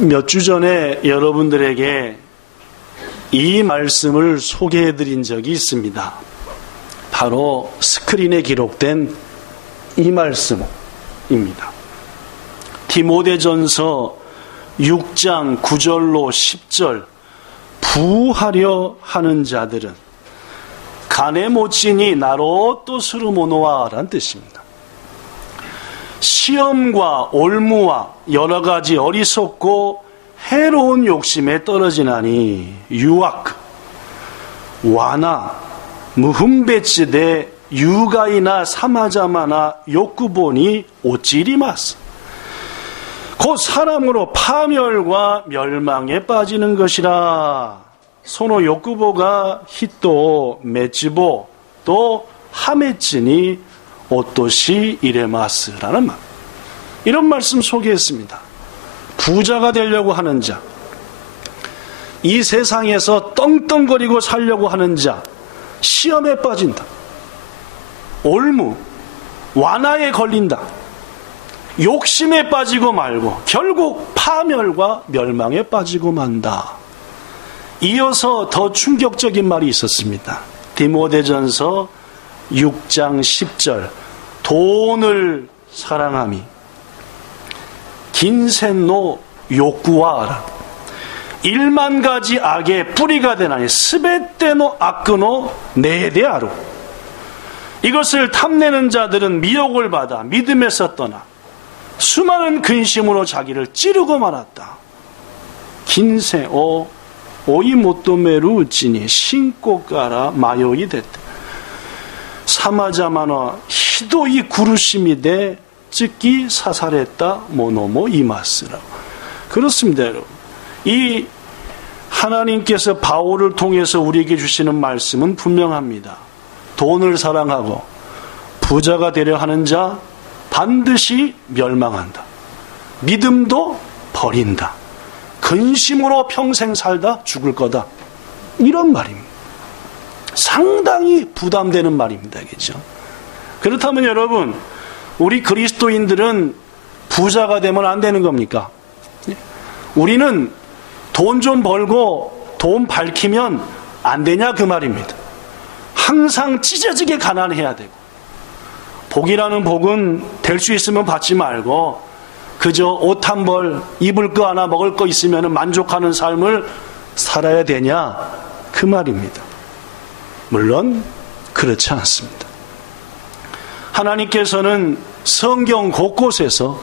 몇 주 전에 여러분들에게 이 말씀을 소개해 드린 적이 있습니다. 바로 스크린에 기록된 이 말씀입니다. 디모데전서 6장 9절로 10절, 부하려 하는 자들은 간에 못 지니 나로 또 스르모노아 라는 뜻입니다. 시험과 올무와 여러 가지 어리석고 해로운 욕심에 떨어지나니 유악, 와나, 무흠베츠데 유가이나 사마자마나 욕구보니 오찌리마스. 곧 사람으로 파멸과 멸망에 빠지는 것이라. 소노 욕구보가 히또 메츠보 또 하메츠니 오또시 이레마스라는 말. 이런 말씀 소개했습니다. 부자가 되려고 하는 자, 이 세상에서 떵떵거리고 살려고 하는 자, 시험에 빠진다. 올무, 완화에 걸린다. 욕심에 빠지고 말고 결국 파멸과 멸망에 빠지고 만다. 이어서 더 충격적인 말이 있었습니다. 디모데전서 6장 10절, 돈을 사랑함이 긴센노 욕구와라. 1만 가지 악의 뿌리가 되나니 스베테노 아크노 네데아루. 이것을 탐내는 자들은 미혹을 받아 믿음에서 떠나 수많은 근심으로 자기를 찌르고 말았다. 긴세 오이모토메루 우찌니 신고가라 마요이 됐대. 사마자마나 히도이 구루시미데 찍기 사살했다 모노모 이마스라. 그렇습니다, 여러분. 이 하나님께서 바울을 통해서 우리에게 주시는 말씀은 분명합니다. 돈을 사랑하고 부자가 되려 하는 자 반드시 멸망한다. 믿음도 버린다. 근심으로 평생 살다 죽을 거다. 이런 말입니다. 상당히 부담되는 말입니다. 그렇죠? 그렇다면 여러분, 우리 그리스도인들은 부자가 되면 안 되는 겁니까? 우리는 돈 좀 벌고 돈 밝히면 안 되냐 그 말입니다. 항상 찢어지게 가난해야 되고, 복이라는 복은 될 수 있으면 받지 말고 그저 옷 한 벌, 입을 거 하나, 먹을 거 있으면 만족하는 삶을 살아야 되냐 그 말입니다. 물론 그렇지 않습니다. 하나님께서는 성경 곳곳에서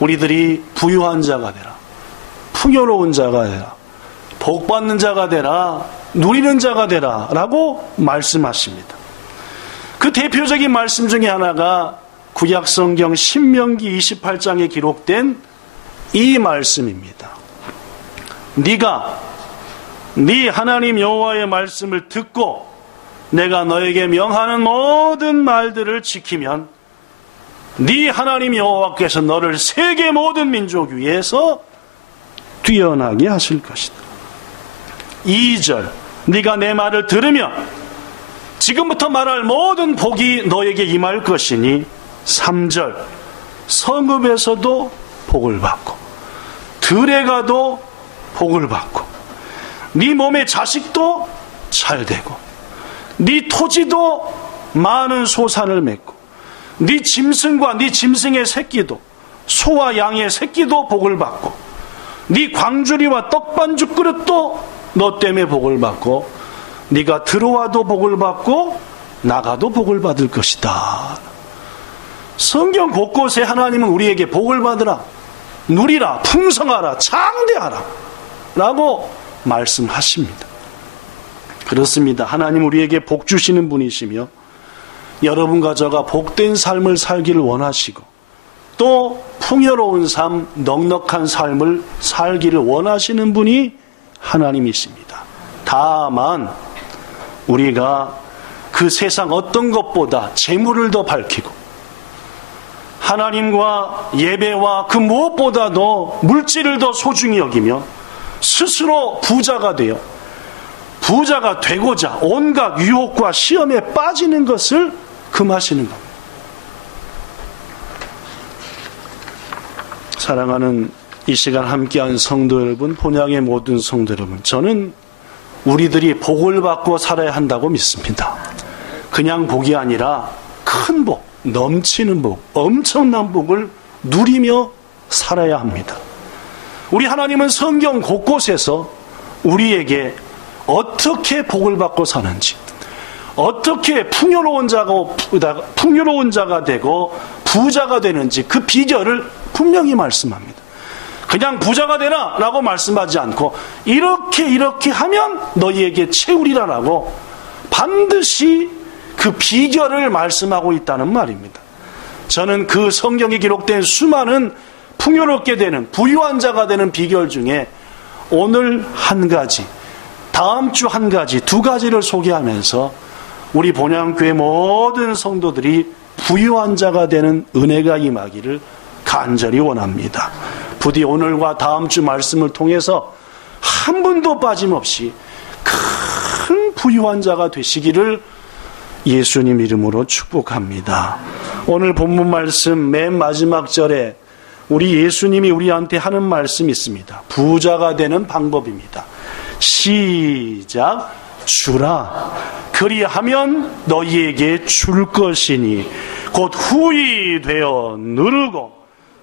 우리들이 부유한 자가 되라, 풍요로운 자가 되라, 복받는 자가 되라, 누리는 자가 되라 라고 말씀하십니다. 그 대표적인 말씀 중에 하나가 구약성경 신명기 28장에 기록된 이 말씀입니다. 네가 네 하나님 여호와의 말씀을 듣고 내가 너에게 명하는 모든 말들을 지키면 네 하나님 여호와께서 너를 세계 모든 민족 위에서 뛰어나게 하실 것이다. 2절, 네가 내 말을 들으면 지금부터 말할 모든 복이 너에게 임할 것이니. 3절, 성읍에서도 복을 받고 들에 가도 복을 받고 네 몸의 자식도 잘 되고 네 토지도 많은 소산을 맺고 네 짐승과 네 짐승의 새끼도, 소와 양의 새끼도 복을 받고 네 광주리와 떡반죽 그릇도 너 때문에 복을 받고 네가 들어와도 복을 받고 나가도 복을 받을 것이다. 성경 곳곳에 하나님은 우리에게 복을 받으라, 누리라, 풍성하라, 장대하라 라고 말씀하십니다. 그렇습니다. 하나님 우리에게 복 주시는 분이시며 여러분과 저가 복된 삶을 살기를 원하시고 또 풍요로운 삶, 넉넉한 삶을 살기를 원하시는 분이 하나님이십니다. 다만 우리가 그 세상 어떤 것보다 재물을 더 밝히고 하나님과 예배와 그 무엇보다도 물질을 더 소중히 여기며 스스로 부자가 되어 부자가 되고자 온갖 유혹과 시험에 빠지는 것을 금하시는 겁니다. 사랑하는 이 시간 함께한 성도 여러분, 본향의 모든 성도 여러분, 저는 우리들이 복을 받고 살아야 한다고 믿습니다. 그냥 복이 아니라 큰 복, 넘치는 복, 엄청난 복을 누리며 살아야 합니다. 우리 하나님은 성경 곳곳에서 우리에게 어떻게 복을 받고 사는지, 어떻게 풍요로운 자가 되고 부자가 되는지 그 비결을 분명히 말씀합니다. 그냥 부자가 되라 라고 말씀하지 않고 이렇게 하면 너희에게 채우리라라고 반드시 그 비결을 말씀하고 있다는 말입니다. 저는 그 성경에 기록된 수많은 풍요롭게 되는 부유한 자가 되는 비결 중에 오늘 한 가지, 다음 주 한 가지, 두 가지를 소개하면서 우리 본향교회 모든 성도들이 부유한 자가 되는 은혜가 임하기를 간절히 원합니다. 부디 오늘과 다음 주 말씀을 통해서 한 분도 빠짐없이 큰 부유한 자가 되시기를 예수님 이름으로 축복합니다. 오늘 본문 말씀 맨 마지막 절에 우리 예수님이 우리한테 하는 말씀이 있습니다. 부자가 되는 방법입니다. 시작. 주라. 그리하면 너희에게 줄 것이니 곧 후히 되어 누르고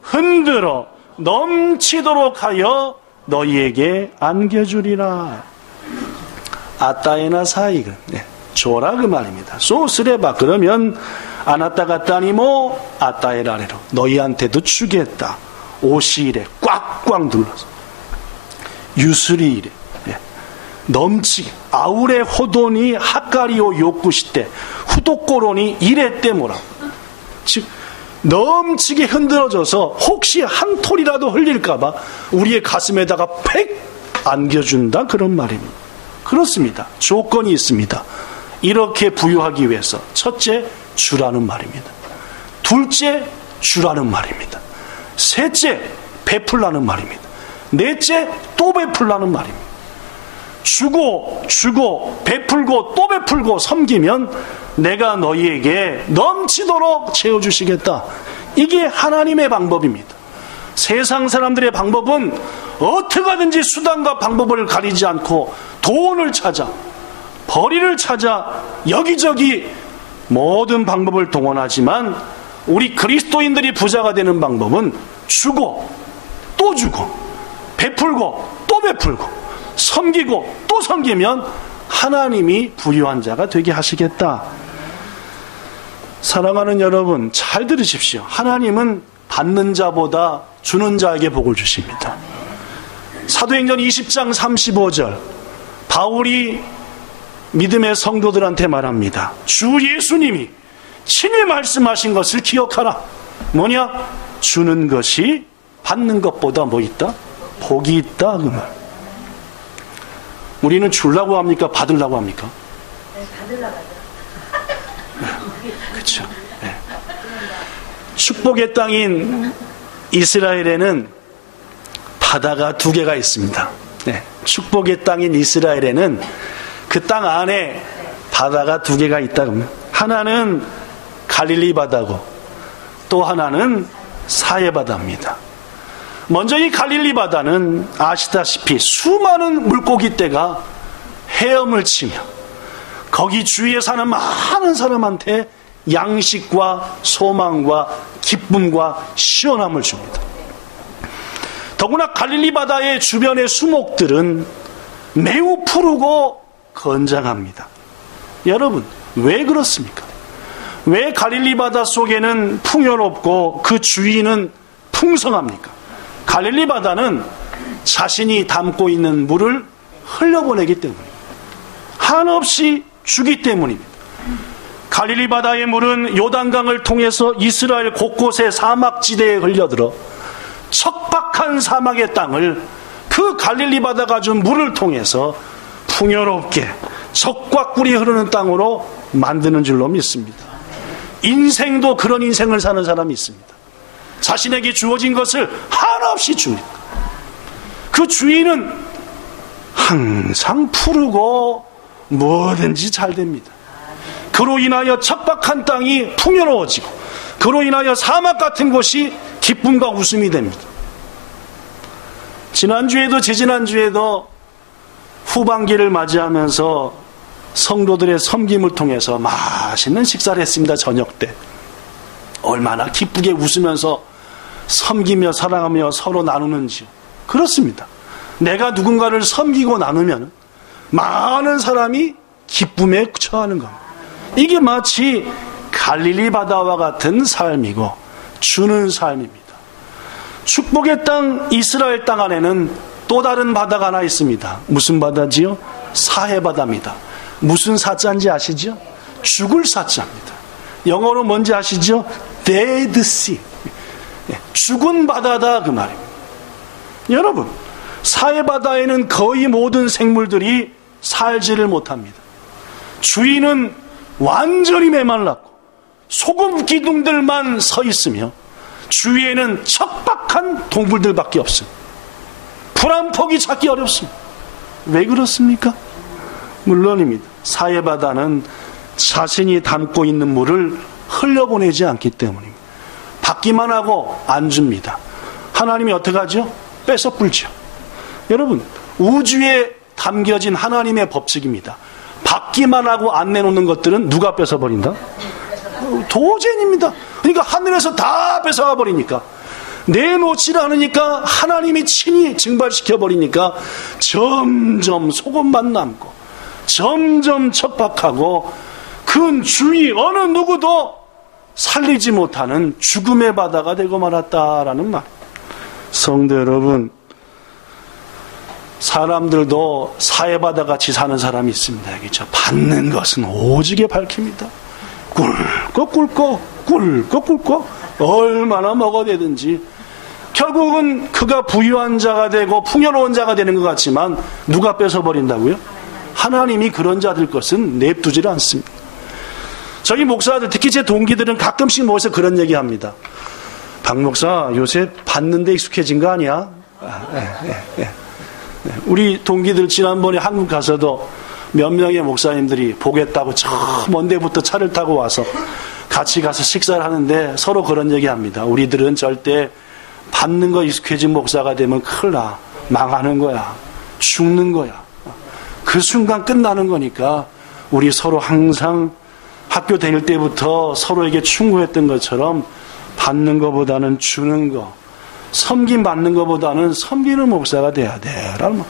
흔들어 넘치도록 하여 너희에게 안겨주리라. 아따에나 사이근. 줘라 그 말입니다. 소스레바. 그러면 아나따 갔다니모 아따에라레로 너희한테도 주겠다. 오시이래 꽉꽉 눌러서 유스리이래 넘치게 아우레 호돈이 하카리오 요쿠시테 후도꼬론이 이레때 뭐라. 즉 넘치게 흔들어져서 혹시 한 톨이라도 흘릴까봐 우리의 가슴에다가 팩 안겨준다 그런 말입니다. 그렇습니다. 조건이 있습니다. 이렇게 부유하기 위해서 첫째 주라는 말입니다. 둘째 주라는 말입니다. 셋째 베풀라는 말입니다. 넷째 또 베풀라는 말입니다. 주고 베풀고 또 베풀고 섬기면 내가 너희에게 넘치도록 채워주시겠다. 이게 하나님의 방법입니다. 세상 사람들의 방법은 어떻게 하든지 수단과 방법을 가리지 않고 돈을 찾아 벌이를 찾아 여기저기 모든 방법을 동원하지만 우리 그리스도인들이 부자가 되는 방법은 주고 또 주고 베풀고 또 베풀고 섬기고 또 섬기면 하나님이 부유한 자가 되게 하시겠다. 사랑하는 여러분, 잘 들으십시오. 하나님은 받는 자보다 주는 자에게 복을 주십니다. 사도행전 20장 35절 바울이 믿음의 성도들한테 말합니다. 주 예수님이 친히 말씀하신 것을 기억하라. 뭐냐? 주는 것이 받는 것보다 뭐 있다? 복이 있다 그 말. 우리는 주려고 합니까? 받으려고 합니까? 네, 받으려고 하죠. 그렇죠. 네. 축복의 땅인 이스라엘에는 바다가 두 개가 있습니다. 네. 축복의 땅인 이스라엘에는 그 땅 안에 바다가 두 개가 있다 그러면 하나는 갈릴리 바다고 또 하나는 사해 바다입니다. 먼저 이 갈릴리 바다는 아시다시피 수많은 물고기떼가 헤엄을 치며 거기 주위에 사는 많은 사람한테 양식과 소망과 기쁨과 시원함을 줍니다. 더구나 갈릴리 바다의 주변의 수목들은 매우 푸르고 건장합니다. 여러분, 왜 그렇습니까? 왜 갈릴리 바다 속에는 풍요롭고 그 주위는 풍성합니까? 갈릴리 바다는 자신이 담고 있는 물을 흘려보내기 때문입니다. 한없이 주기 때문입니다. 갈릴리 바다의 물은 요단강을 통해서 이스라엘 곳곳의 사막지대에 흘려들어 척박한 사막의 땅을 그 갈릴리 바다가 준 물을 통해서 풍요롭게 적과 꿀이 흐르는 땅으로 만드는 줄로 믿습니다. 인생도 그런 인생을 사는 사람이 있습니다. 자신에게 주어진 것을 한없이 줍니다. 그 주인은 항상 푸르고 뭐든지 잘 됩니다. 그로 인하여 척박한 땅이 풍요로워지고 그로 인하여 사막 같은 곳이 기쁨과 웃음이 됩니다. 지난주에도 지지난주에도 후반기를 맞이하면서 성도들의 섬김을 통해서 맛있는 식사를 했습니다. 저녁 때. 얼마나 기쁘게 웃으면서 섬기며 사랑하며 서로 나누는지요. 그렇습니다. 내가 누군가를 섬기고 나누면 많은 사람이 기쁨에 처하는 겁니다. 이게 마치 갈릴리 바다와 같은 삶이고 주는 삶입니다. 축복의 땅 이스라엘 땅 안에는 또 다른 바다가 하나 있습니다. 무슨 바다지요? 사해바다입니다. 무슨 사자인지 아시죠? 죽을 사자입니다. 영어로 뭔지 아시죠? Dead Sea. 죽은 바다다 그 말입니다. 여러분, 사해바다에는 거의 모든 생물들이 살지를 못합니다. 주위는 완전히 메말랐고 소금 기둥들만 서 있으며 주위에는 척박한 동굴들밖에 없습니다. 풀 한 폭이 찾기 어렵습니다. 왜 그렇습니까? 물론입니다. 사해바다는 자신이 담고 있는 물을 흘려보내지 않기 때문입니다. 받기만 하고 안 줍니다. 하나님이 어떻게 하죠? 뺏어 불죠. 여러분, 우주에 담겨진 하나님의 법칙입니다. 받기만 하고 안 내놓는 것들은 누가 뺏어버린다? 도제입니다. 그러니까 하늘에서 다 뺏어가 버리니까, 내놓지 않으니까 하나님이 친히 증발시켜버리니까 점점 소금만 남고 점점 척박하고 그 주위 어느 누구도 살리지 못하는 죽음의 바다가 되고 말았다라는 말. 성도 여러분, 사람들도 사해바다 같이 사는 사람이 있습니다. 그렇죠? 받는 것은 오지게 밝힙니다. 꿀꺽 얼마나 먹어대든지 결국은 그가 부유한 자가 되고 풍요로운 자가 되는 것 같지만 누가 뺏어버린다고요? 하나님이 그런 자들 것은 냅두질 않습니다. 저희 목사들, 특히 제 동기들은 가끔씩 모여서 그런 얘기합니다. 박 목사, 요새 받는 데 익숙해진 거 아니야? 우리 동기들 지난번에 한국 가서도 몇 명의 목사님들이 보겠다고 저 먼 데부터 차를 타고 와서 같이 가서 식사를 하는데 서로 그런 얘기합니다. 우리들은 절대 받는 거 익숙해진 목사가 되면 큰일 나. 망하는 거야. 죽는 거야. 그 순간 끝나는 거니까 우리 서로 항상 학교 다닐 때부터 서로에게 충고했던 것처럼 받는 것보다는 주는 거, 섬김 받는 것보다는 섬기는 목사가 돼야 돼. 라는 말.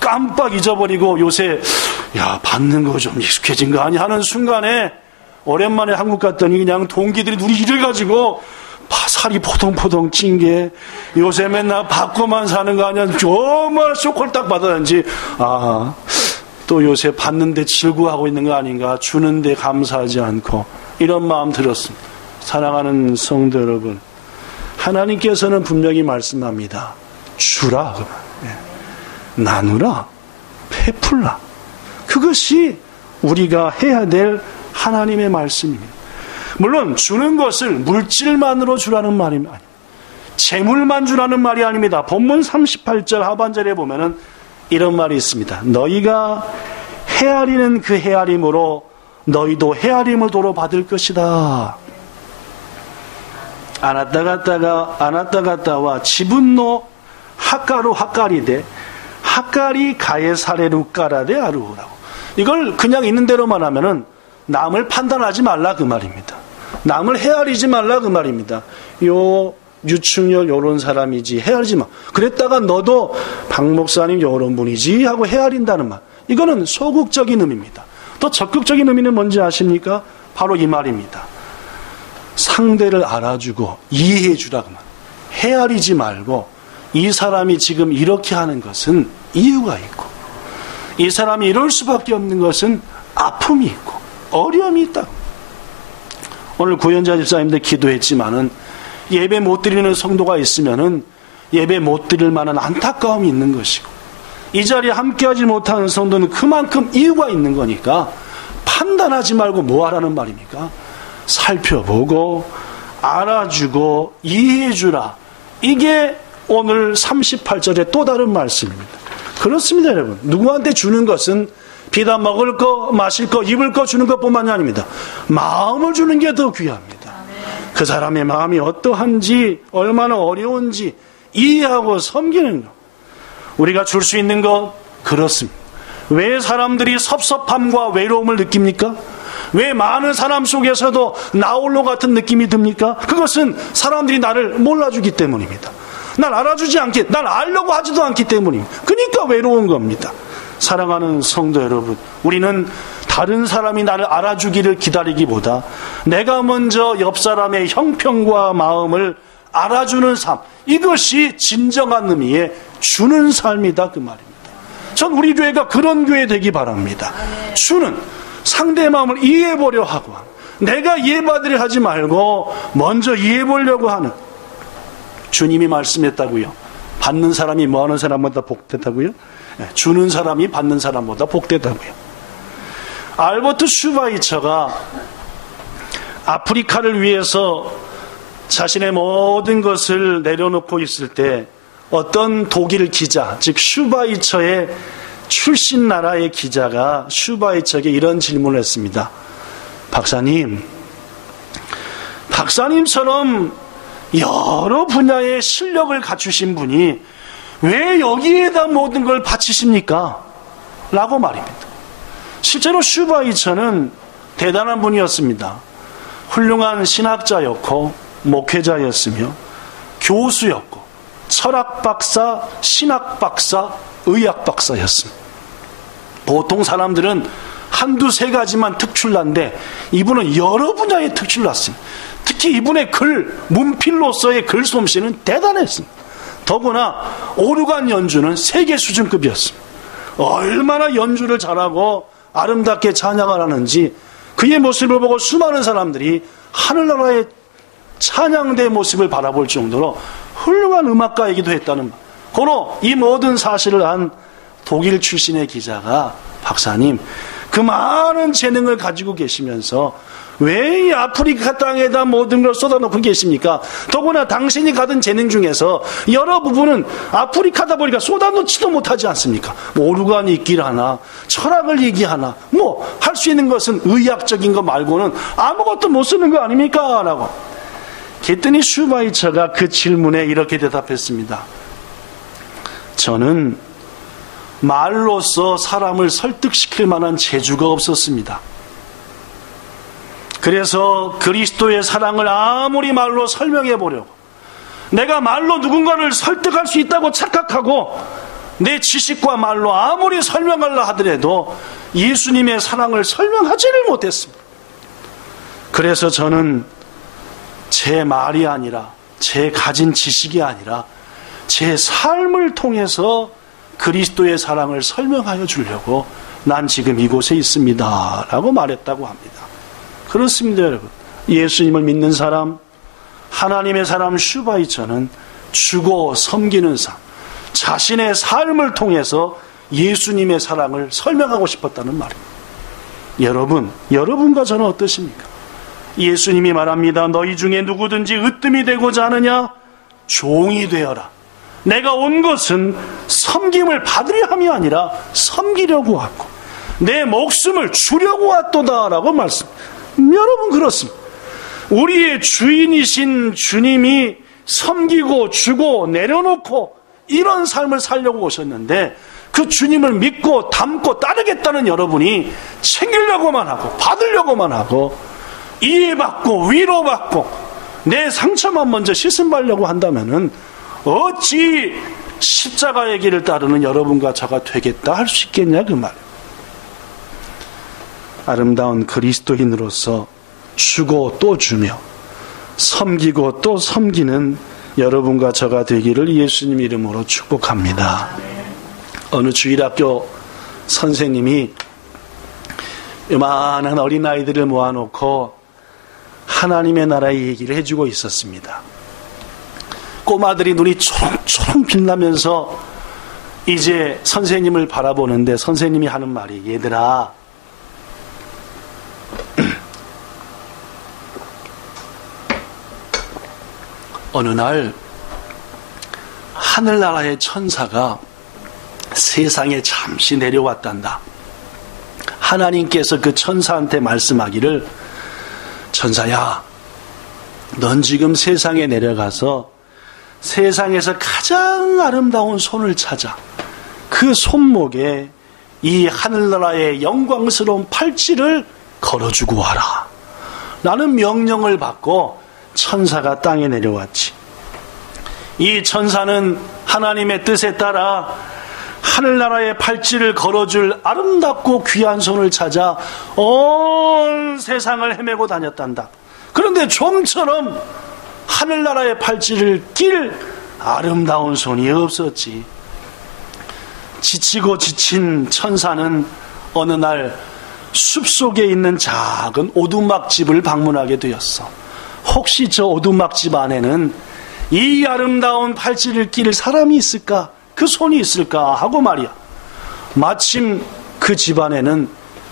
깜빡 잊어버리고 요새 야 받는 거 좀 익숙해진 거 아니 하는 순간에 오랜만에 한국 갔더니 그냥 동기들이 눈이 이래가지고 살이 포동포동 찐 게 요새 맨날 받고만 사는 거 아니야. 정말 쇼콜딱 받았는지 또 요새 받는데 즐거워하고 있는 거 아닌가. 주는데 감사하지 않고 이런 마음 들었습니다. 사랑하는 성도 여러분, 하나님께서는 분명히 말씀합니다. 주라, 나누라, 베풀라. 그것이 우리가 해야 될 하나님의 말씀입니다. 물론 주는 것을 물질만으로 주라는 말이 아닙니다. 재물만 주라는 말이 아닙니다. 본문 38절 하반절에 보면은 이런 말이 있습니다. 너희가 헤아리는 그 헤아림으로 너희도 헤아림을 도로 받을 것이다. 안았다 갔다와 지분노 핫가루 핫가리데 핫가리 가에사레루 까라데 아루라고. 이걸 그냥 있는 대로만 하면은 남을 판단하지 말라 그 말입니다. 남을 헤아리지 말라 그 말입니다. 요 유충렬 요런 사람이지 헤아리지 마. 그랬다가 너도 박 목사님 요런 분이지 하고 헤아린다는 말. 이거는 소극적인 의미입니다. 더 적극적인 의미는 뭔지 아십니까? 바로 이 말입니다. 상대를 알아주고 이해해 주라고 말. 헤아리지 말고 이 사람이 지금 이렇게 하는 것은 이유가 있고 이 사람이 이럴 수밖에 없는 것은 아픔이 있고 어려움이 있다. 오늘 구현자 집사님들 기도했지만은 예배 못 드리는 성도가 있으면은 예배 못 드릴 만한 안타까움이 있는 것이고 이 자리에 함께하지 못하는 성도는 그만큼 이유가 있는 거니까 판단하지 말고 뭐 하라는 말입니까? 살펴보고 알아주고 이해해주라. 이게 오늘 38절의 또 다른 말씀입니다. 그렇습니다, 여러분. 누구한테 주는 것은 비단 먹을 거, 마실 거, 입을 거 주는 것뿐만이 아닙니다. 마음을 주는 게 더 귀합니다. 그 사람의 마음이 어떠한지, 얼마나 어려운지 이해하고 섬기는 것. 우리가 줄 수 있는 것 그렇습니다. 왜 사람들이 섭섭함과 외로움을 느낍니까? 왜 많은 사람 속에서도 나홀로 같은 느낌이 듭니까? 그것은 사람들이 나를 몰라주기 때문입니다. 날 알아주지 않기, 날 알려고 하지도 않기 때문입니다. 그러니까 외로운 겁니다. 사랑하는 성도 여러분, 우리는 다른 사람이 나를 알아주기를 기다리기보다 내가 먼저 옆 사람의 형편과 마음을 알아주는 삶, 이것이 진정한 의미의 주는 삶이다, 그 말입니다. 전 우리 교회가 그런 교회 되기 바랍니다. 주는, 상대의 마음을 이해해보려 하고, 내가 이해받으려 하지 말고 먼저 이해해보려고 하는, 주님이 말씀했다고요. 받는 사람이 뭐하는 사람보다 복되다고요? 주는 사람이 받는 사람보다 복되다고요. 알버트 슈바이처가 아프리카를 위해서 자신의 모든 것을 내려놓고 있을 때 어떤 독일 기자, 즉 슈바이처의 출신 나라의 기자가 슈바이처에게 이런 질문을 했습니다. 박사님처럼 여러 분야의 실력을 갖추신 분이 왜 여기에다 모든 걸 바치십니까? 라고 말입니다. 실제로 슈바이처는 대단한 분이었습니다. 훌륭한 신학자였고 목회자였으며 교수였고 철학 박사, 신학 박사, 의학 박사였습니다. 보통 사람들은 한두 세 가지만 특출난데 이분은 여러 분야에 특출났습니다. 특히 이분의 문필로서의 글솜씨는 대단했습니다. 더구나 오르간 연주는 세계 수준급이었습니다. 얼마나 연주를 잘하고 아름답게 찬양을 하는지 그의 모습을 보고 수많은 사람들이 하늘나라의 찬양대의 모습을 바라볼 정도로 훌륭한 음악가이기도 했다는 말. 고로 이 모든 사실을 안 독일 출신의 기자가 박사님, 그 많은 재능을 가지고 계시면서 왜 이 아프리카 땅에다 모든 걸 쏟아놓고 계십니까? 더구나 당신이 가진 재능 중에서 여러 부분은 아프리카다 보니까 쏟아놓지도 못하지 않습니까? 오르간이 있길 하나, 철학을 얘기하나, 할 수 있는 것은 의학적인 거 말고는 아무것도 못 쓰는 거 아닙니까? 라고. 그랬더니 슈바이처가 그 질문에 이렇게 대답했습니다. 저는 말로써 사람을 설득시킬 만한 재주가 없었습니다. 그래서 그리스도의 사랑을 아무리 말로 설명해 보려고, 내가 말로 누군가를 설득할 수 있다고 착각하고 내 지식과 말로 아무리 설명하려 하더라도 예수님의 사랑을 설명하지를 못했습니다. 그래서 저는 제 말이 아니라, 제 가진 지식이 아니라 제 삶을 통해서 그리스도의 사랑을 설명하여 주려고 난 지금 이곳에 있습니다 라고 말했다고 합니다. 그렇습니다, 여러분. 예수님을 믿는 사람, 하나님의 사람 슈바이처는 주고 섬기는 삶, 자신의 삶을 통해서 예수님의 사랑을 설명하고 싶었다는 말입니다. 여러분과 저는 어떠십니까? 예수님이 말합니다. 너희 중에 누구든지 으뜸이 되고자 하느냐? 종이 되어라. 내가 온 것은 섬김을 받으려 함이 아니라 섬기려고 왔고 내 목숨을 주려고 왔도다라고 말씀합니다. 여러분, 그렇습니다. 우리의 주인이신 주님이 섬기고 주고 내려놓고 이런 삶을 살려고 오셨는데 그 주님을 믿고 닮고 따르겠다는 여러분이 챙기려고만 하고 받으려고만 하고 이해받고 위로받고 내 상처만 먼저 씻음받으려고 한다면은 어찌 십자가의 길을 따르는 여러분과 저가 되겠다 할 수 있겠냐, 그 말. 아름다운 그리스도인으로서 주고 또 주며 섬기고 또 섬기는 여러분과 저가 되기를 예수님 이름으로 축복합니다. 어느 주일학교 선생님이 요만한 어린아이들을 모아놓고 하나님의 나라의 얘기를 해주고 있었습니다. 꼬마들이 눈이 초롱초롱 빛나면서 이제 선생님을 바라보는데 선생님이 하는 말이, 얘들아, 어느 날 하늘나라의 천사가 세상에 잠시 내려왔단다. 하나님께서 그 천사한테 말씀하기를, 천사야, 넌 지금 세상에 내려가서 세상에서 가장 아름다운 손을 찾아 그 손목에 이 하늘나라의 영광스러운 팔찌를 걸어주고 와라 라는 명령을 받고 천사가 땅에 내려왔지. 이 천사는 하나님의 뜻에 따라 하늘나라의 팔찌를 걸어줄 아름답고 귀한 손을 찾아 온 세상을 헤매고 다녔단다. 그런데 좀처럼 하늘나라의 팔찌를 낄 아름다운 손이 없었지. 지치고 지친 천사는 어느 날 숲속에 있는 작은 오두막집을 방문하게 되었어. 혹시 저 오두막집 안에는 이 아름다운 팔찌를 낄 사람이 있을까? 그 손이 있을까? 하고 말이야. 마침 그 집안에는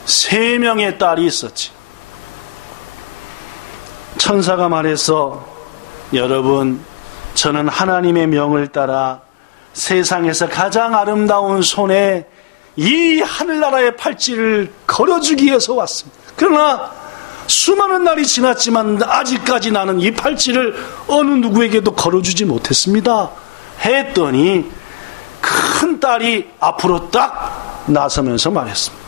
3명의 딸이 있었지. 천사가 말했어. 여러분, 저는 하나님의 명을 따라 세상에서 가장 아름다운 손에 이 하늘나라의 팔찌를 걸어주기 위해서 왔습니다. 그러나 수많은 날이 지났지만 아직까지 나는 이 팔찌를 어느 누구에게도 걸어주지 못했습니다. 했더니 큰 딸이 앞으로 딱 나서면서 말했습니다.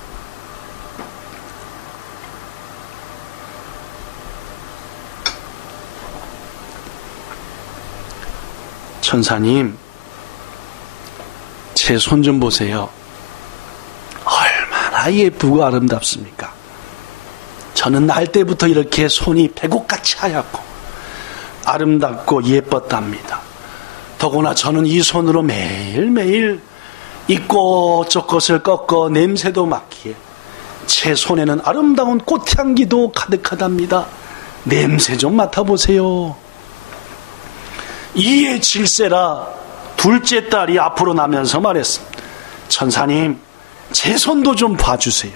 천사님, 제 손 좀 보세요. 얼마나 예쁘고 아름답습니까? 저는 날 때부터 이렇게 손이 배곡같이 하얗고 아름답고 예뻤답니다. 더구나 저는 이 손으로 매일매일 이것저것을 꺾어 냄새도 맡기에 제 손에는 아름다운 꽃향기도 가득하답니다. 냄새 좀 맡아보세요. 이에 질세라 둘째 딸이 앞으로 나면서 말했습니다. 천사님, 제 손도 좀 봐주세요.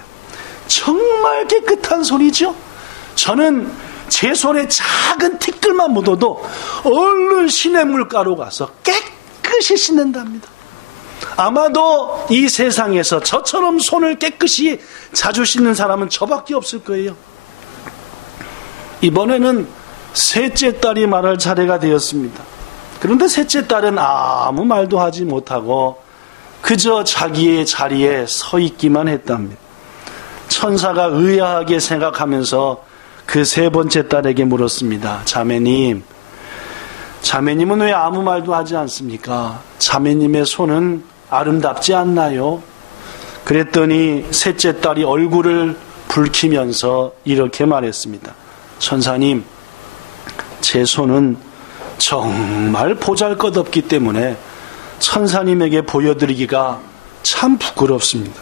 정말 깨끗한 손이죠? 저는 제 손에 작은 티끌만 묻어도 얼른 시냇물가로 가서 깨끗이 씻는답니다. 아마도 이 세상에서 저처럼 손을 깨끗이 자주 씻는 사람은 저밖에 없을 거예요. 이번에는 셋째 딸이 말할 차례가 되었습니다. 그런데 셋째 딸은 아무 말도 하지 못하고 그저 자기의 자리에 서 있기만 했답니다. 천사가 의아하게 생각하면서 그 세 번째 딸에게 물었습니다. 자매님은 왜 아무 말도 하지 않습니까? 자매님의 손은 아름답지 않나요? 그랬더니 셋째 딸이 얼굴을 붉히면서 이렇게 말했습니다. 천사님, 제 손은 정말 보잘것없기 때문에 천사님에게 보여드리기가 참 부끄럽습니다.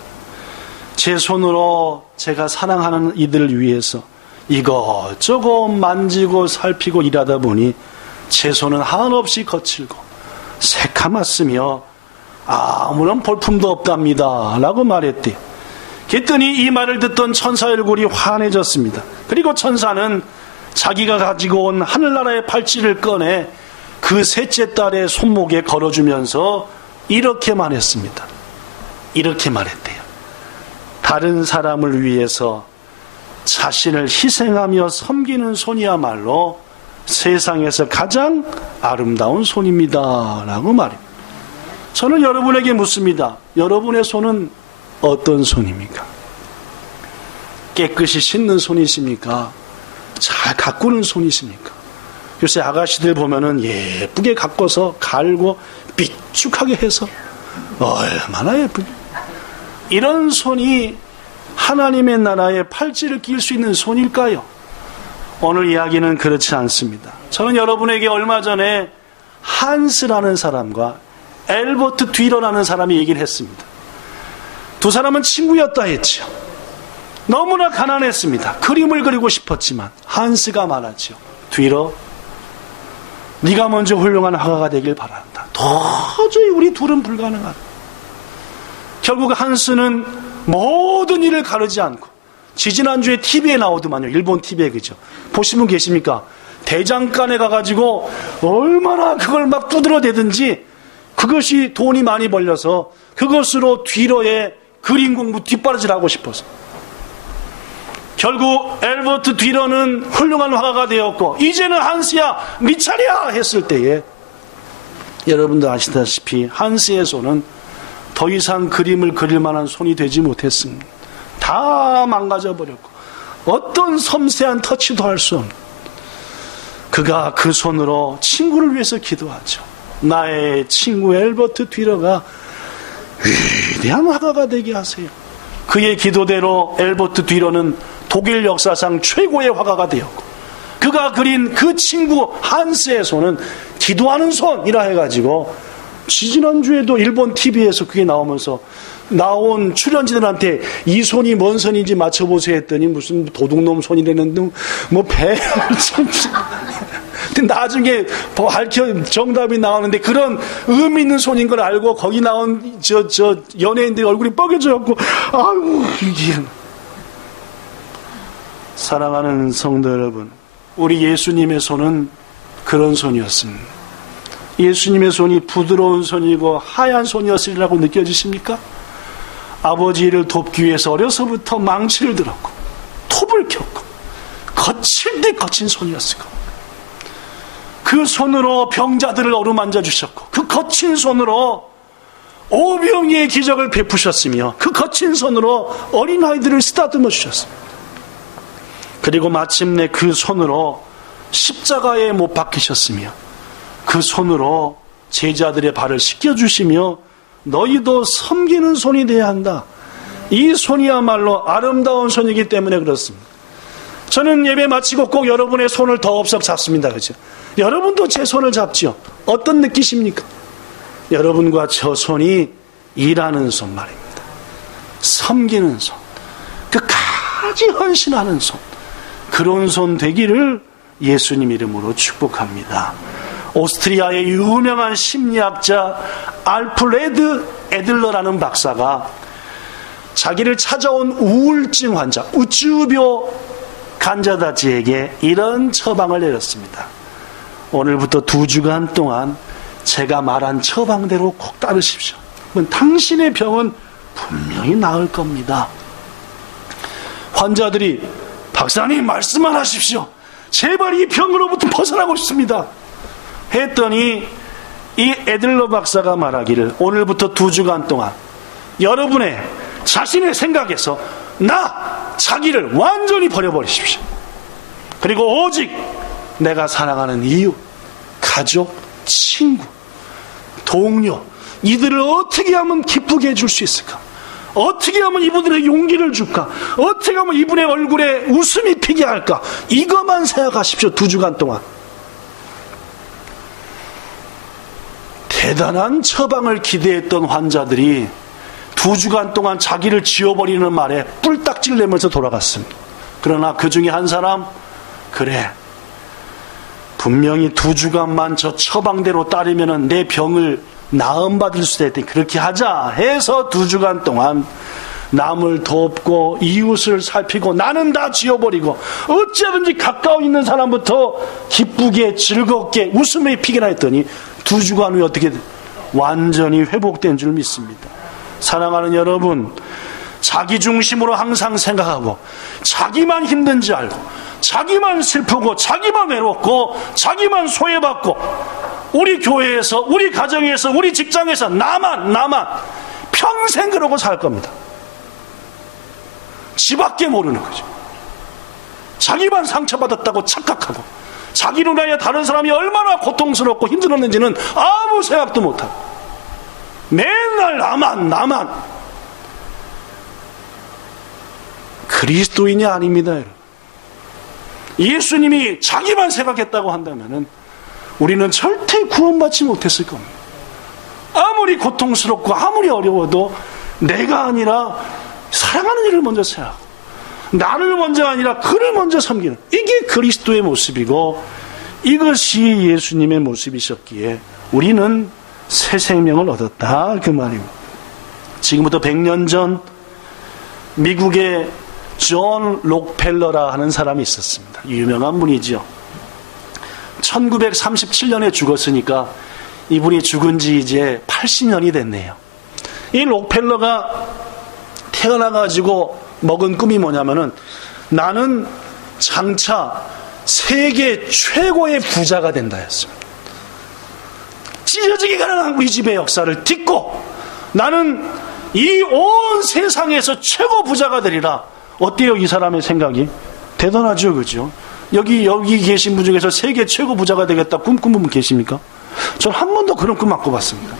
제 손으로 제가 사랑하는 이들을 위해서 이것저것 만지고 살피고 일하다 보니 제 손은 한없이 거칠고 새카맣으며 아무런 볼품도 없답니다 라고 말했대요. 그랬더니 이 말을 듣던 천사 얼굴이 환해졌습니다. 그리고 천사는 자기가 가지고 온 하늘나라의 팔찌를 꺼내 그 셋째 딸의 손목에 걸어주면서 이렇게 말했습니다. 이렇게 말했대요. 다른 사람을 위해서 자신을 희생하며 섬기는 손이야말로 세상에서 가장 아름다운 손입니다 라고 말입니다. 저는 여러분에게 묻습니다. 여러분의 손은 어떤 손입니까? 깨끗이 씻는 손이십니까? 잘 가꾸는 손이십니까? 요새 아가씨들 보면은 예쁘게 가꿔서 갈고 삐죽하게 해서 얼마나 예쁘게. 이런 손이 하나님의 나라에 팔찌를 낄 수 있는 손일까요? 오늘 이야기는 그렇지 않습니다. 저는 여러분에게 얼마 전에 한스라는 사람과 엘버트 뒤러라는 사람이 얘기를 했습니다. 두 사람은 친구였다 했죠. 너무나 가난했습니다. 그림을 그리고 싶었지만 한스가 말하죠. 뒤러, 네가 먼저 훌륭한 화가가 되길 바란다. 도저히 우리 둘은 불가능하다. 결국 한스는 모든 일을 가르지 않고 지지난주에 TV에 나오더만요. 일본 TV에. 그죠? 보시면 계십니까? 대장간에 가가지고 얼마나 그걸 막 두드러대든지 그것이 돈이 많이 벌려서 그것으로 뒤로의 그림 공부 뒷바라지를 하고 싶어서 결국 엘버트 뒤로는 훌륭한 화가가 되었고 이제는 한스야 네 차례야 했을 때에 여러분도 아시다시피 한스의 손은 더 이상 그림을 그릴 만한 손이 되지 못했습니다. 다 망가져 버렸고 어떤 섬세한 터치도 할 수 없는, 그가 그 손으로 친구를 위해서 기도하죠. 나의 친구 엘버트 듀러가 위대한 화가가 되게 하세요. 그의 기도대로 엘버트 듀러는 독일 역사상 최고의 화가가 되었고, 그가 그린 그 친구 한스의 손은 기도하는 손이라 해가지고 지지난주에도 일본 TV에서 그게 나오면서 나온 출연진들한테 이 손이 뭔 손인지 맞춰보세요 했더니 무슨 도둑놈 손이라는 뭐 배 근데 나중에 정답이 나오는데 그런 의미 있는 손인 걸 알고 거기 나온 저 연예인들 얼굴이 뻐개져갖고 아이고 이게. 사랑하는 성도 여러분, 우리 예수님의 손은 그런 손이었습니다. 예수님의 손이 부드러운 손이고 하얀 손이었으리라고 느껴지십니까? 아버지를 돕기 위해서 어려서부터 망치를 들었고 톱을 켰고 거칠 때 거친 손이었을 겁니다. 그 손으로 병자들을 어루만져 주셨고 그 거친 손으로 오병이의 기적을 베푸셨으며 그 거친 손으로 어린아이들을 쓰다듬어 주셨습니다. 그리고 마침내 그 손으로 십자가에 못 박히셨으며 그 손으로 제자들의 발을 씻겨주시며 너희도 섬기는 손이 되어야 한다. 이 손이야말로 아름다운 손이기 때문에 그렇습니다. 저는 예배 마치고 꼭 여러분의 손을 더없석 잡습니다. 그죠? 여러분도 제 손을 잡지요. 어떤 느끼십니까? 여러분과 저 손이 일하는 손 말입니다. 섬기는 손, 끝까지 헌신하는 손, 그런 손 되기를 예수님 이름으로 축복합니다. 오스트리아의 유명한 심리학자 알프레드 에들러라는 박사가 자기를 찾아온 우울증 환자, 우쭈병 환자들에게 이런 처방을 내렸습니다. 오늘부터 2주간 동안 제가 말한 처방대로 꼭 따르십시오. 그러면 당신의 병은 분명히 나을 겁니다. 환자들이 박사님 말씀만 하십시오. 제발 이 병으로부터 벗어나고 싶습니다. 했더니 이 에들러 박사가 말하기를 오늘부터 2주간 동안 여러분의 자신의 생각에서 자기를 완전히 버려버리십시오. 그리고 오직 내가 사랑하는 이웃, 가족, 친구, 동료, 이들을 어떻게 하면 기쁘게 해줄 수 있을까? 어떻게 하면 이분들의 용기를 줄까? 어떻게 하면 이분의 얼굴에 웃음이 피게 할까? 이것만 생각하십시오. 2주간 동안. 대단한 처방을 기대했던 환자들이 2주간 동안 자기를 지워버리는 말에 뿔딱지를 내면서 돌아갔습니다. 그러나 그 중에 한 사람, 그래, 분명히 2주간만 저 처방대로 따르면 내 병을 나음받을 수 있다. 그렇게 하자 해서 2주간 동안 남을 돕고 이웃을 살피고 나는 다 지워버리고 어찌하든지 가까운 있는 사람부터 기쁘게 즐겁게 웃음이 피게 했더니 2주간 후에 어떻게 완전히 회복된 줄 믿습니다. 사랑하는 여러분, 자기 중심으로 항상 생각하고 자기만 힘든지 알고 자기만 슬프고 자기만 외롭고 자기만 소외받고 우리 교회에서 우리 가정에서 우리 직장에서 나만 평생 그러고 살 겁니다. 지밖에 모르는 거죠. 자기만 상처받았다고 착각하고 자기로 인하여 다른 사람이 얼마나 고통스럽고 힘들었는지는 아무 생각도 못하고 맨날 나만 그리스도인이 아닙니다. 여러분. 예수님이 자기만 생각했다고 한다면 우리는 절대 구원받지 못했을 겁니다. 아무리 고통스럽고 아무리 어려워도 내가 아니라 사랑하는 이를 먼저 생각하고 나를 먼저 아니라 그를 먼저 섬기는, 이게 그리스도의 모습이고 이것이 예수님의 모습이셨기에 우리는 새 생명을 얻었다, 그 말입니다. 지금부터 100년 전 미국의 존 록펠러라 하는 사람이 있었습니다. 유명한 분이죠. 1937년에 죽었으니까 이분이 죽은 지 이제 80년이 됐네요. 이 록펠러가 태어나가지고 먹은 꿈이 뭐냐면은 나는 장차 세계 최고의 부자가 된다 했습니다. 찢어지게 가능한 우리 집의 역사를 딛고 나는 이 온 세상에서 최고 부자가 되리라. 어때요, 이 사람의 생각이? 대단하죠, 그죠? 여기 계신 분 중에서 세계 최고 부자가 되겠다 꿈꾸는 분 계십니까? 전 한 번도 그런 꿈 안 꿔봤습니다.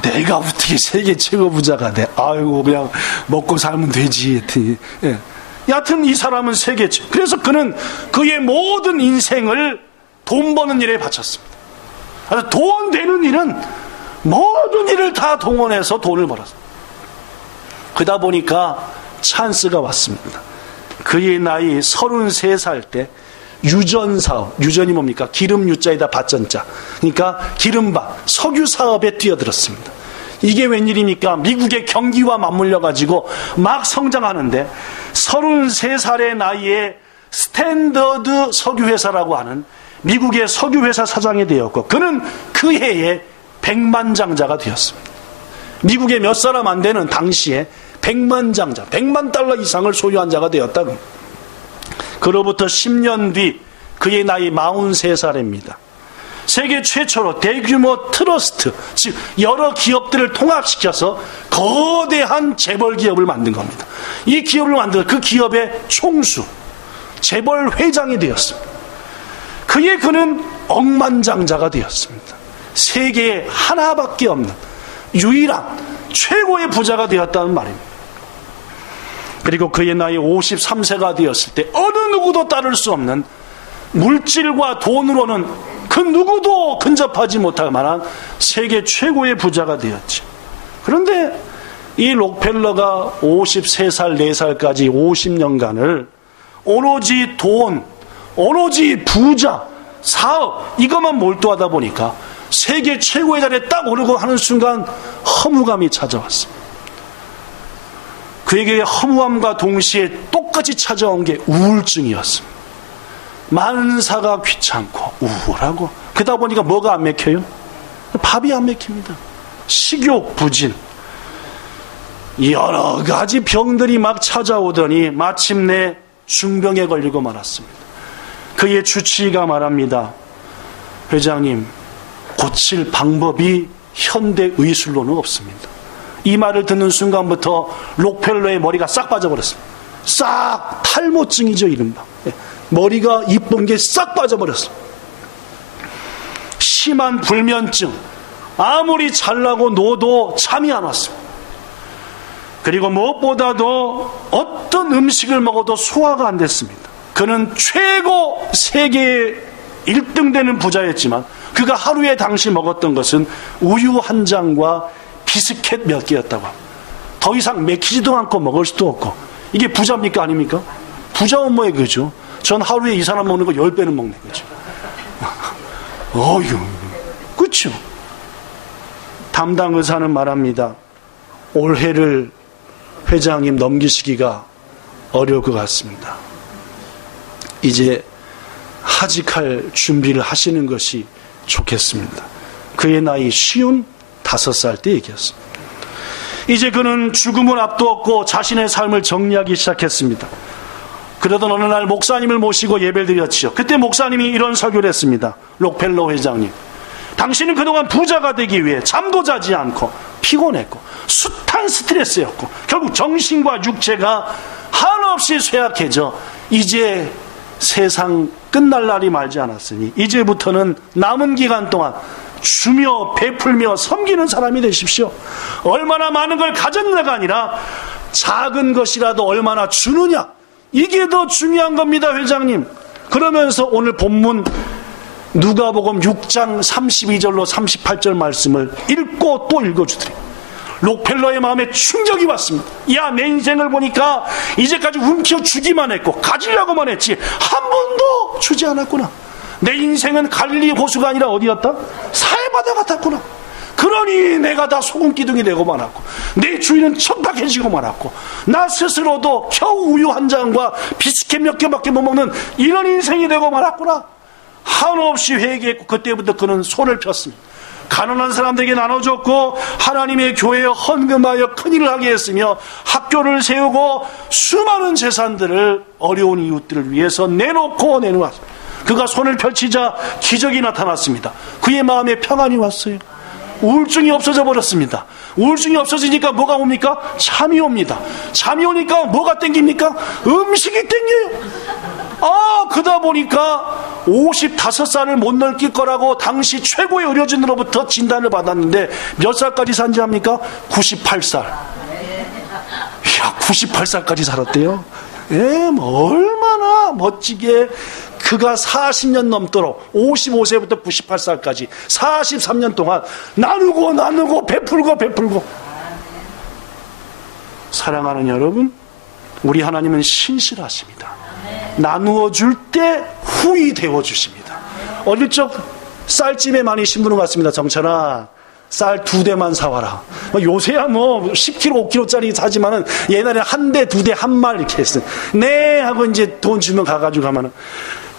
내가 어떻게 세계 최고 부자가 돼? 아이고, 그냥 먹고 살면 되지. 예. 여하튼 이 사람은 세계 최고. 그래서 그는 그의 모든 인생을 돈 버는 일에 바쳤습니다. 그래서 돈 되는 일은 모든 일을 다 동원해서 돈을 벌었어요. 그러다 보니까 찬스가 왔습니다. 그의 나이 33살 때 유전사업, 유전이 뭡니까? 기름 유자에다 밭전자. 그러니까 기름밭, 석유 사업에 뛰어들었습니다. 이게 웬일입니까? 미국의 경기와 맞물려 가지고 막 성장하는데 33살의 나이에 스탠더드 석유회사라고 하는 미국의 석유회사 사장이 되었고, 그는 그 해에 백만장자가 되었습니다. 미국에 몇 사람 안 되는 당시에 백만장자, $100만 이상을 소유한 자가 되었다고. 그로부터 10년 뒤 그의 나이 43살입니다. 세계 최초로 대규모 트러스트, 즉 여러 기업들을 통합시켜서 거대한 재벌 기업을 만든 겁니다. 이 기업을 만들어 그 기업의 총수, 재벌 회장이 되었습니다. 그는 억만장자가 되었습니다. 세계에 하나밖에 없는 유일한 최고의 부자가 되었다는 말입니다. 그리고 그의 나이 53세가 되었을 때 어느 누구도 따를 수 없는 물질과 돈으로는 그 누구도 근접하지 못할 만한 세계 최고의 부자가 되었죠. 그런데 이 록펠러가 53살, 4살까지 50년간을 오로지 돈, 오로지 부자, 사업, 이것만 몰두하다 보니까 세계 최고의 자리에 딱 오르고 하는 순간 허무감이 찾아왔습니다. 그에게 허무함과 동시에 똑같이 찾아온 게 우울증이었습니다. 만사가 귀찮고 우울하고, 그러다 보니까 뭐가 안 맥혀요? 밥이 안 맥힙니다. 식욕 부진, 여러 가지 병들이 막 찾아오더니 마침내 중병에 걸리고 말았습니다. 그의 주치의가 말합니다. 회장님, 고칠 방법이 현대 의술로는 없습니다. 이 말을 듣는 순간부터 록펠러의 머리가 싹 빠져버렸습니다. 싹 탈모증이죠, 이른바. 머리가 이쁜 게 싹 빠져버렸습니다. 심한 불면증, 아무리 잘나고 노도 잠이 안 왔습니다. 그리고 무엇보다도 어떤 음식을 먹어도 소화가 안 됐습니다. 그는 최고 세계 1등 되는 부자였지만 그가 하루에 당시 먹었던 것은 우유 한 잔과 비스켓 몇 개였다고 합니다. 더 이상 맥히지도 않고 먹을 수도 없고. 이게 부자입니까, 아닙니까? 부자 엄마의 그죠. 전 하루에 이 사람 먹는 거 10배는 먹는 거죠. 어휴, 그렇죠. 담당 의사는 말합니다. 올해를 회장님 넘기시기가 어려울 것 같습니다. 이제 하직할 준비를 하시는 것이 좋겠습니다. 그의 나이 55살 때 얘기했습니다. 이제 그는 죽음을 앞두었고 자신의 삶을 정리하기 시작했습니다. 그러던 어느 날 목사님을 모시고 예배를 드렸지요. 그때 목사님이 이런 설교를 했습니다. 록펠러 회장님, 당신은 그동안 부자가 되기 위해 잠도 자지 않고 피곤했고 숱한 스트레스였고 결국 정신과 육체가 한없이 쇠약해져 이제 세상 끝날 날이 멀지 않았으니 이제부터는 남은 기간 동안 주며 베풀며 섬기는 사람이 되십시오. 얼마나 많은 걸 가졌느냐가 아니라 작은 것이라도 얼마나 주느냐, 이게 더 중요한 겁니다, 회장님. 그러면서 오늘 본문 누가복음 6장 32절로 38절 말씀을 읽고 또 읽어주더래요. 록펠러의 마음에 충격이 왔습니다. 야, 내 인생을 보니까 이제까지 움켜주기만 했고 가지려고만 했지 한 번도 주지 않았구나. 내 인생은 갈릴리 호수가 아니라 어디였다? 사해바다 같았구나. 그러니 내가 다 소금기둥이 되고 말았고 내 주인은 천박해지고 말았고 나 스스로도 겨우 우유 한 잔과 비스켓 몇 개밖에 못 먹는 이런 인생이 되고 말았구나. 한없이 회개했고 그때부터 그는 손을 폈습니다. 가난한 사람들에게 나눠줬고 하나님의 교회에 헌금하여 큰일을 하게 했으며 학교를 세우고 수많은 재산들을 어려운 이웃들을 위해서 내놓았습니다. 그가 손을 펼치자 기적이 나타났습니다. 그의 마음에 평안이 왔어요. 우울증이 없어져 버렸습니다. 우울증이 없어지니까 뭐가 옵니까? 잠이 옵니다. 잠이 오니까 뭐가 땡깁니까? 음식이 땡겨요. 그러다 보니까 55살을 못 넘길 거라고 당시 최고의 의료진으로부터 진단을 받았는데 몇 살까지 산지 합니까? 98살. 이야, 98살까지 살았대요. 얼마나 멋지게 그가 40년 넘도록 55세부터 98살까지 43년 동안 나누고 베풀고. 사랑하는 여러분, 우리 하나님은 신실하십니다. 나누어 줄 때 후히 데워 주십니다. 어릴 적 쌀집에 많이 신부는 같습니다. 정찬아, 쌀 2대만 사와라. 요새야 10kg, 5kg짜리 사지만은 옛날에 1대, 2대, 1말 이렇게 했어요. 네 하고 이제 돈 주면 가가지고 가면은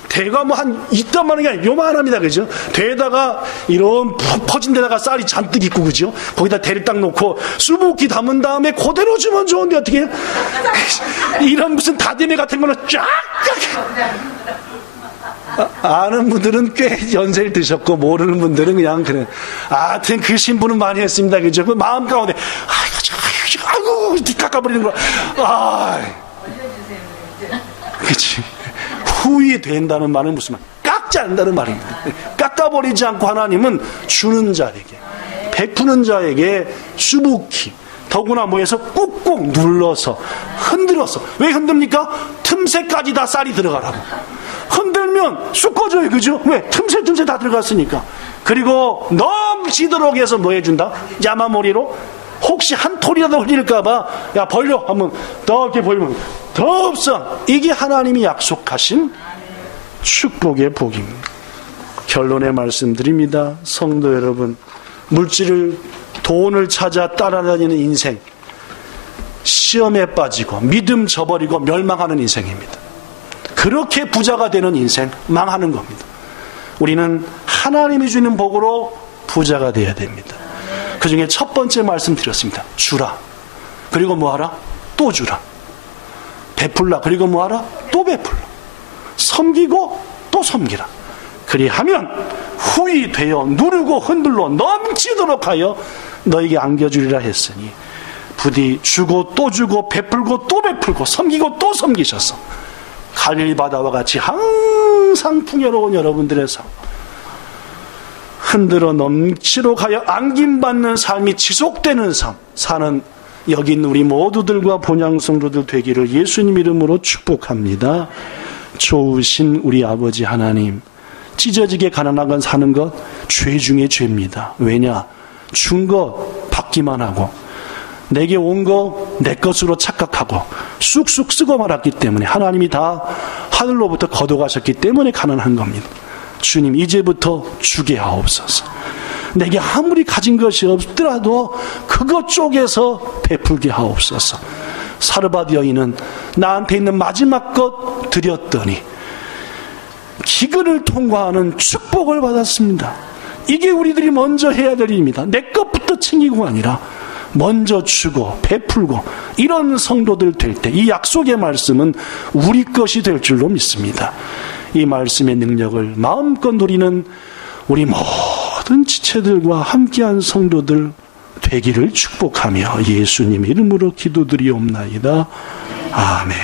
대가 한 이딴만한 게 아니라 요만합니다. 그죠? 대에다가 이런 퍼진 데다가 쌀이 잔뜩 있고, 그죠? 거기다 대를 딱 놓고 수북히 담은 다음에 그대로 주면 좋은데 어떻게 해요? 이런 무슨 다대매 같은 거는 쫙! 아는 분들은 꽤 연세를 드셨고 모르는 분들은 그냥 그래. 하여튼 그 신부는 많이 했습니다. 그죠? 그 마음 가운데 아이고 깎아버리는 거야. 그치. 후이 된다는 말은 무슨 말? 깎지 않는다는 말입니다. 깎아버리지 않고 하나님은 주는 자에게, 베푸는 자에게 수북히, 더구나 뭐해서 꾹꾹 눌러서 흔들어서. 왜 흔듭니까? 틈새까지 다 쌀이 들어가라고. 흔들면 쑥 꺼져요. 그죠? 왜? 틈새 다 들어갔으니까. 그리고 넘치도록 해서 뭐 해준다? 야마머리로 혹시 한 톨이라도 흘릴까봐 야 벌려 하면 더 이렇게 벌리면 더 없어. 이게 하나님이 약속하신 축복의 복입니다. 결론의 말씀드립니다. 성도 여러분, 물질을, 돈을 찾아 따라다니는 인생, 시험에 빠지고 믿음 저버리고 멸망하는 인생입니다. 그렇게 부자가 되는 인생 망하는 겁니다. 우리는 하나님이 주는 복으로 부자가 되어야 됩니다. 그 중에 첫 번째 말씀드렸습니다. 주라. 그리고 뭐하라? 또 주라. 베풀라. 그리고 뭐하라? 또 베풀라. 섬기고 또 섬기라. 그리하면 후히 되어 누르고 흔들러 넘치도록 하여 너에게 안겨주리라 했으니 부디 주고 또 주고 베풀고 또 베풀고 섬기고 또 섬기셔서 갈릴리 바다와 같이 항상 풍요로운 여러분들의 삶, 흔들어 넘치도록 하여 안김받는 삶이 지속되는 삶 사는 여기 있는 우리 모두들과 본향 성도들 되기를 예수님 이름으로 축복합니다. 좋으신 우리 아버지 하나님, 찢어지게 가난하건 사는 것 죄 중에 죄입니다. 왜냐? 준 것 받기만 하고 내게 온 거 내 것으로 착각하고 쑥쑥 쓰고 말았기 때문에 하나님이 다 하늘로부터 거둬가셨기 때문에 가난한 겁니다. 주님, 이제부터 주게 하옵소서. 내게 아무리 가진 것이 없더라도 그것 쪽에서 베풀게 하옵소서. 사르밧 여인은 나한테 있는 마지막 것 드렸더니 기근을 통과하는 축복을 받았습니다. 이게 우리들이 먼저 해야 될 일입니다. 내 것부터 챙기고가 아니라 먼저 주고 베풀고 이런 성도들 될 때 이 약속의 말씀은 우리 것이 될 줄로 믿습니다. 이 말씀의 능력을 마음껏 누리는 우리 모든 지체들과 함께한 성도들 되기를 축복하며 예수님 이름으로 기도드리옵나이다. 아멘.